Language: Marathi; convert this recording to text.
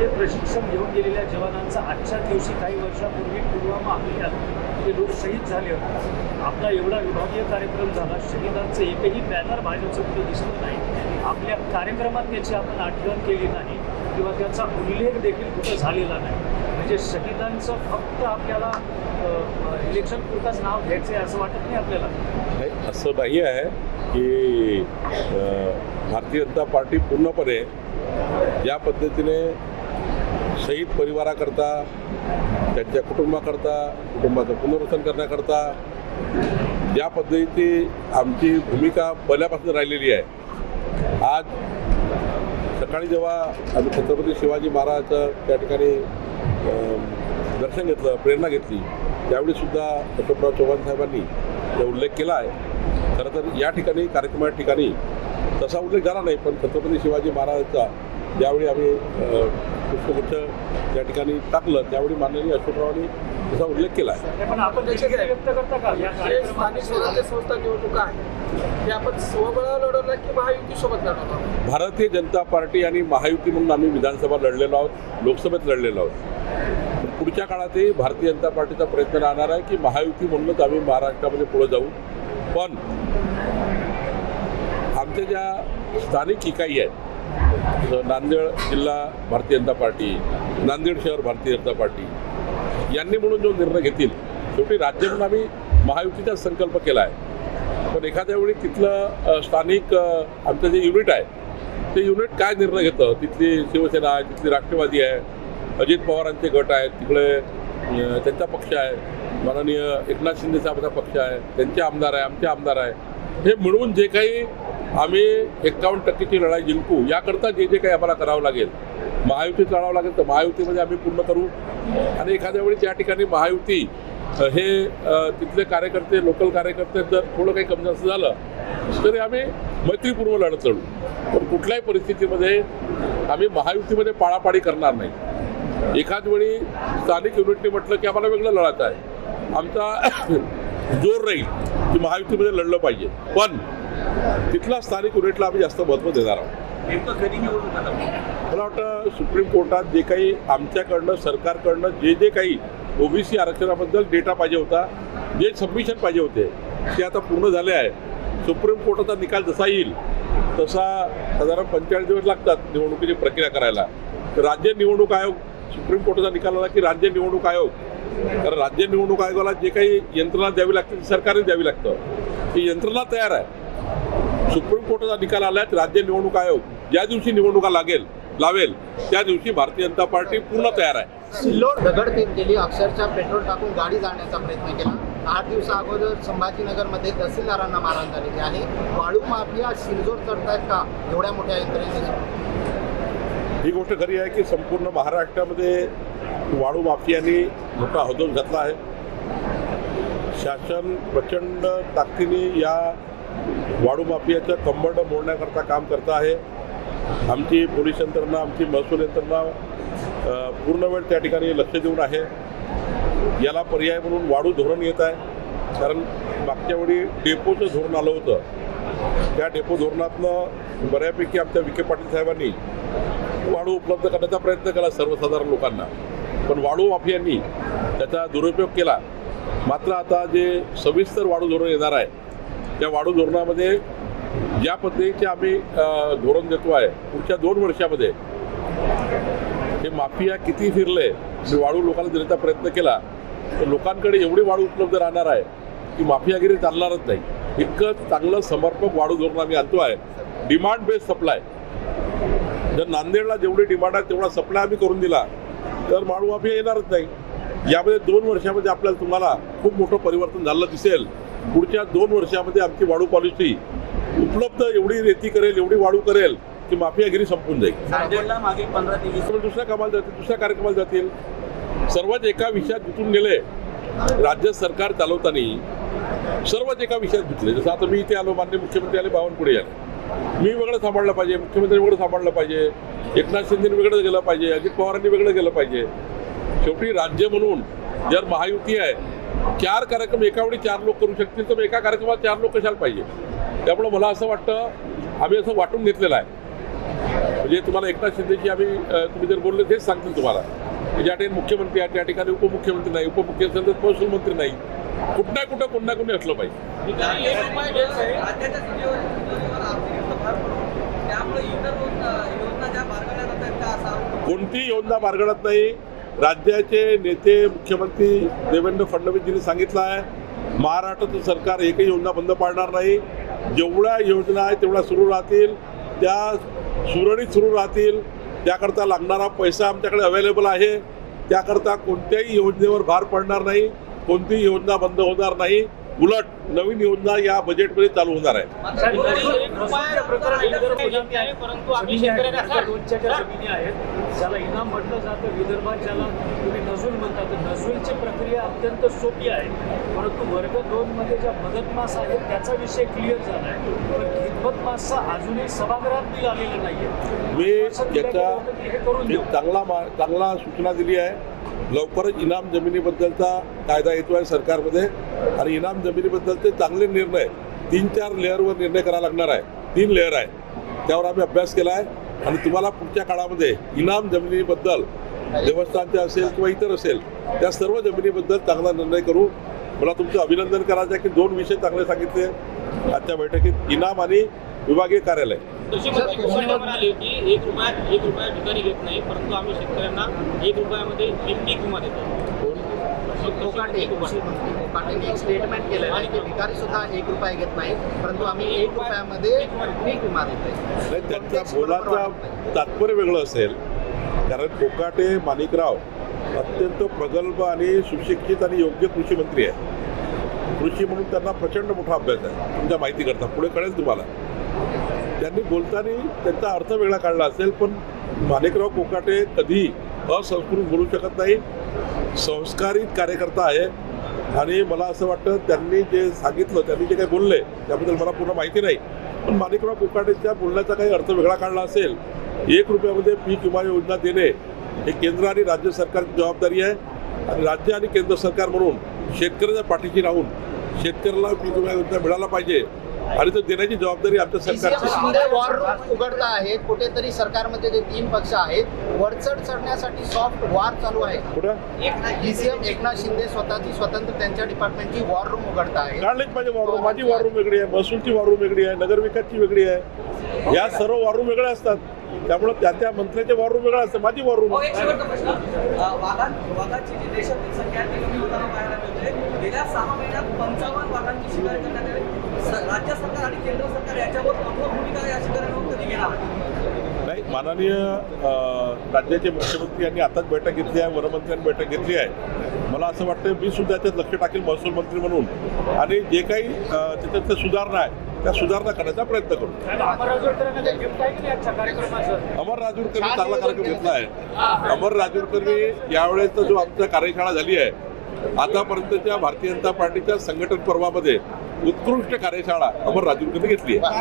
म्हणजे प्रशिक्षण घेऊन गेलेल्या जवानांचा आजच्या दिवशी काही वर्षापूर्वी पुलवामा हल्ल्यात जे लोक शहीद झाले होते, आपला एवढा विभागीय कार्यक्रम झाला, शहीदांचं एकही बॅनर भाजपचं कुठे दिसलं नाही, आपल्या कार्यक्रमात त्याची आपण आठवण केली नाही किंवा त्याचा उल्लेख देखील कुठं झालेला नाही. म्हणजे शहीदांचं फक्त आपल्याला इलेक्शन पुरताच नाव घ्यायचं आहे असं वाटत नाही आपल्याला. नाही, असं नाही आहे की भारतीय जनता पार्टी पूर्णपणे या पद्धतीने शहीद परिवाराकरता, त्यांच्या कुटुंबाकरता, कुटुंबाचं पुनर्वसन करण्याकरता या पद्धतीची आमची भूमिका पहिल्यापासून राहिलेली आहे. आज सकाळी जेव्हा आम्ही छत्रपती शिवाजी महाराजांचं त्या ठिकाणी दर्शन घेतलं, प्रेरणा घेतली, त्यावेळीसुद्धा अशोकराव चव्हाण साहेबांनी ते उल्लेख केला आहे. खरं तर या ठिकाणी कार्यक्रमाच्या ठिकाणी तसा उल्लेख झाला नाही, पण छत्रपती शिवाजी महाराजांचा ज्यावेळी आम्ही पुष्पगुच्छ त्या ठिकाणी टाकलं त्यावेळी माननीय अशोकरावांनी तसा उल्लेख केला आहे. पण आपण व्यक्त करता का या स्थानिक स्वराज्य संस्था निवडणुका आहे ते आपण स्वबळावर लढवणार की महायुतीसोबत लढवणार? भारतीय जनता पार्टी आणि महायुती म्हणून आम्ही विधानसभा लढलेलो आहोत, लोकसभेत लढलेलो आहोत. पुढच्या काळातही भारतीय जनता पार्टीचा प्रयत्न राहणार आहे की महायुती म्हणूनच आम्ही महाराष्ट्रामध्ये पुढे जाऊ. पण आमच्या ज्या स्थानिक इकाई आहेत, नांदेड जिल्हा भारतीय जनता पार्टी, नांदेड शहर भारतीय जनता पार्टी यांनी म्हणून जो निर्णय घेतील, शेवटी राज्य म्हणून आम्ही महायुतीचा संकल्प केला आहे. पण एखाद्या वेळी तिथलं स्थानिक आमचं जे युनिट आहे ते युनिट काय निर्णय घेतं, तिथली शिवसेना आहे, तिथली राष्ट्रवादी आहे, अजित पवारांचे गट आहेत, तिकडे त्यांचा पक्ष आहे, माननीय एकनाथ शिंदे साहेबांचा पक्ष आहे, त्यांचे आमदार आहे, आमचे आमदार आहे, हे मिळून जे काही आम्ही 51% लढाई जिंकू याकरता जे काही आम्हाला करावं लागेल, महायुतीत लढावं लागेल तर महायुतीमध्ये आम्ही पूर्ण करू. आणि एखाद्या वेळी त्या ठिकाणी महायुती हे तिथले कार्यकर्ते, लोकल कार्यकर्ते जर थोडं काही कमी जास्त झालं तरी आम्ही मैत्रीपूर्व लढत लढू. पण कुठल्याही परिस्थितीमध्ये आम्ही महायुतीमध्ये पाळापाडी करणार नाही. एखाद वेळी स्थानिक युनिटने म्हटलं की आम्हाला वेगळं लढायचं आहे, आमचा जोर राहील की महायुतीमध्ये लढलं पाहिजे, पण तिथला स्थानिक युनिटला आम्ही जास्त महत्त्व देणार आहोत. मला वाटतं सुप्रीम कोर्टात जे काही आमच्याकडनं, सरकारकडनं जे काही ओबीसी आरक्षणाबद्दल डेटा पाहिजे होता, जे सबमिशन पाहिजे होते ते आता पूर्ण झाले आहे. सुप्रीम कोर्टाचा निकाल जसा येईल तसा साधारण 45 दिवस लागतात निवडणुकीची प्रक्रिया करायला. तर राज्य निवडणूक आयोग, सुप्रीम कोर्टाचा निकाल आला की राज्य निवडणूक आयोग, कारण राज्य निवडणूक आयोगाला जे काही यंत्रणा द्यावी लागते ती सरकारने द्यावी लागतं, ती यंत्रणा तयार आहे. सुप्रीम कोर्टाचा निकाल आला की राज्य निवडणूक आयोग ज्या दिवशी निवडणुका लावेल त्या दिवशी भारतीय जनता पार्टी पूर्ण तयार आहे. सिल्लोड दगडफेक केली, अक्षरशः पेट्रोल टाकून गाडी जाळण्याचा प्रयत्न केला. 8 दिवसा अगोदर संभाजीनगरमध्ये तहसीलदारांना मारहाण झालेली आहे. वाळू माफिया शिरजोर चढतायत का एवढ्या मोठ्या यंत्रणेने? ही गोष्ट खरी आहे की संपूर्ण महाराष्ट्रामध्ये वाळू माफियांनी मोठा हौदोस घातला आहे. शासन प्रचंड ताकदीने या वाळू माफियाचं कंबरड मोडण्याकरता काम करत आहे. आमची पोलीस यंत्रणा, आमची महसूल यंत्रणा पूर्ण वेळ त्या ठिकाणी लक्ष देऊन आहे. याला पर्याय म्हणून वाळू धोरण येत आहे, कारण मागच्या वेळी डेपोचं धोरण आलं होतं. त्या डेपो धोरणातनं बऱ्यापैकी आमच्या विखे पाटील साहेबांनी वाळू उपलब्ध करण्याचा प्रयत्न केला सर्वसाधारण लोकांना, पण वाळू माफियांनी त्याचा दुरुपयोग केला. मात्र आता जे सविस्तर वाळू धोरण येणार आहे त्या वाळू धोरणामध्ये ज्या पद्धतीचे आम्ही धोरण देतो आहे, पुढच्या 2 वर्षामध्ये हे माफिया किती फिरले, वाळू लोकांना देण्याचा प्रयत्न केला तर लोकांकडे एवढी वाळू उपलब्ध राहणार आहे की माफियागिरी चालणारच नाही. इतकं चांगलं समर्पक वाळू धोरण आम्ही आणतो आहे. डिमांड बेस्ड सप्लाय, जर नांदेडला जेवढी डिमांड आहे तेवढा सप्लाय आम्ही करून दिला तर वाळू माफिया येणारच नाही. यामध्ये 2 वर्षामध्ये आपल्याला तुम्हाला खूप मोठं परिवर्तन झालं दिसेल. पुढच्या 2 वर्षामध्ये आमची वाळू पॉलिसी उपलब्ध एवढी रेती करेल, एवढी वाळू करेल की माफियागिरी संपून जाईल. नांदेडला मागील 15 ते 20 दुसऱ्या कामाला जातील, दुसऱ्या कार्यक्रमाला जातील. सर्वच एका विषयात गुंतून गेले. राज्य सरकार चालवताना सर्वच एका विषयात गुंतले. जसं आता मी इथे आलो, माननीय मुख्यमंत्री आले, बावनकुळे आले, मी वेगळं सांभाळलं पाहिजे, मुख्यमंत्री वेगळं सांभाळलं पाहिजे, एकनाथ शिंदेने वेगळं गेलं पाहिजे, अजित पवारांनी वेगळं गेलं पाहिजे. शेवटी राज्य म्हणून जर महायुती आहे, 4 कार्यक्रम एका वेळी 4 लोक करू शकतील तर एका कार्यक्रमात 4 लोक कशाला पाहिजे. त्यामुळे मला असं वाटतं आम्ही असं वाटून घेतलेलं आहे. म्हणजे तुम्हाला एकनाथ शिंदेची आम्ही तुम्ही जर बोलले तेच सांगतील तुम्हाला की ज्या ठिकाणी मुख्यमंत्री आहे त्या ठिकाणी उपमुख्यमंत्री नाही, उपमुख्यमंत्री तर महसूल मंत्री नाही, कुठं ना कुठं कोण ना कोणी असलं पाहिजे. कोणती योजना बारगळत नाही. राज्याचे नेते मुख्यमंत्री देवेंद्र फडणवीसजींनी सांगितलं आहे महाराष्ट्राचं सरकार एकही योजना बंद पाडणार नाही. जेवढ्या योजना आहेत तेवढ्या सुरू राहतील, त्या सुरळीत सुरू राहतील. त्याकरता लागणारा पैसा आमच्याकडे अवेलेबल आहे. त्याकरता कोणत्याही योजनेवर भार पडणार नाही, कोणतीही योजना बंद होणार नाही. उलट नवीन योजना या बजेटमध्ये चालू होणार आहे. परंतु आम्ही शेतकऱ्यांच्या ज्या जमिनी आहेत ज्याला इनाम म्हटलं जातं, विदर्भात ज्याला तुम्ही नजूल म्हणता, तर नजूलची प्रक्रिया अत्यंत सोपी आहे. परंतु वर्ग 2 मध्ये ज्या मदतमास आहेत त्याचा विषय क्लिअर झाला आहे, पण हितमतमासचा अजूनही सभागृहात बिल आलेलं नाहीये. मी याचा एक चांगला सूचना दिली आहे. लवकरच इनाम जमिनीबद्दलचा कायदा येतो आहे सरकारमध्ये आणि इनाम जमिनीबद्दलचे चांगले निर्णय 3-4 लेअरवर निर्णय करावा लागणार आहे. 3 लेअर आहे, त्यावर आम्ही अभ्यास केला आहे आणि तुम्हाला पुढच्या काळामध्ये इनाम जमिनीबद्दल देवस्थानचे असेल किंवा इतर असेल त्या सर्व जमिनीबद्दल चांगला निर्णय करू. मला तुमचं अभिनंदन करायचं आहे की 2 विषय चांगले सांगितले आजच्या बैठकीत, इनाम आणि विभागीय कार्यालय. म्हणाले की 1 रुपया ठिकाणी घेत नाही, परंतु आम्ही शेतकऱ्यांना 1 रुपयामध्ये पीक विमा देतो. कोकाटेने एक स्टेटमेंट केलेलं आहे की भिकारी सुद्धा 1 रुपया घेत नाही, परंतु आम्ही 1 रुपयामध्ये पीक विमा देतोय. त्यांच्या बोलाचं तात्पर्य वेगळं असेल, कारण कोकाटे माणिकराव अत्यंत प्रगल्भ आणि सुशिक्षित आणि योग्य कृषी मंत्री आहे. कृषी म्हणून त्यांना प्रचंड मोठा अभ्यास आहे तुमच्या माहिती करता, पुढे कळेल तुम्हाला. त्यांनी बोलताना त्यांचा अर्थ वेगळा काढला असेल, पण माणिकराव कोकाटे कधी असंस्कृत बोलू शकत नाही. संस्कारित कार्यकर्ता आहे आणि मला असं वाटतं त्यांनी जे सांगितलं, त्यांनी जे काही बोलले त्याबद्दल मला पूर्ण माहिती नाही, पण माणिकराव कोकाटेच्या बोलण्याचा काही अर्थ वेगळा काढला असेल. 1 रुपयामध्ये पीक विमा योजना देणे हे केंद्र आणि राज्य सरकारची जबाबदारी आहे आणि राज्य आणि केंद्र सरकार म्हणून शेतकऱ्याच्या पाठीशी राहून शेतकऱ्याला पीक विमा योजना मिळाला पाहिजे आणि तो देण्याची जबाबदारी आमच्या सरकारची. शिंदे वॉर रूम उघडता आहेत. कुठेतरी सरकारमध्ये जे 3 पक्ष आहेत वरचढ चढण्यासाठी सॉफ्ट वॉर चालू आहे. कुठं DCM एकनाथ शिंदे स्वतःची स्वतंत्र त्यांच्या डिपार्टमेंटची वॉर रूम उघडता आहे. काढलीच पाहिजे वॉर रूम. माझी वॉर रूम वेगळी आहे, महसूलची वॉर रूम वेगळी आहे, नगरविकासची वेगळी आहे. या सर्व वॉर रूम वेगळ्या असतात, त्यामुळे त्या मंत्र्याचे वॉर रूम वेगळा असतं, माझी वॉर रूम. वाघाची जी देशातील संख्या कमी होताना पाहायला मिळते. गेल्या 6 महिन्यात 55 वाघांची शिकार करण्यात आली. राज्य सरकार आणि केंद्र सरकार याच्यावर कठोर भूमिका या शिकाऱ्यांवर कधी घेणार नाही. माननीय राज्याचे मुख्यमंत्री यांनी आताच बैठक घेतली आहे, वनमंत्र्यांनी बैठक घेतली आहे. मला असं वाटतं मी सुद्धा याच्यात लक्ष टाकेल महसूल मंत्री म्हणून आणि जे काही त्याच्यातल्या सुधारणा आहे त्या सुधारणा करण्याचा प्रयत्न करू. अमर राजूरकरांनी चांगला कार्यक्रम घेतला आहे. अमर राजूरकरांनी यावेळेस जो आमच्या कार्यशाळा झाली आहे आतापर्यंतच्या भारतीय जनता पार्टीच्या संघटन पर्वामध्ये उत्कृष्ट कार्यशाळा अमर राजूरकरांनी घेतली आहे.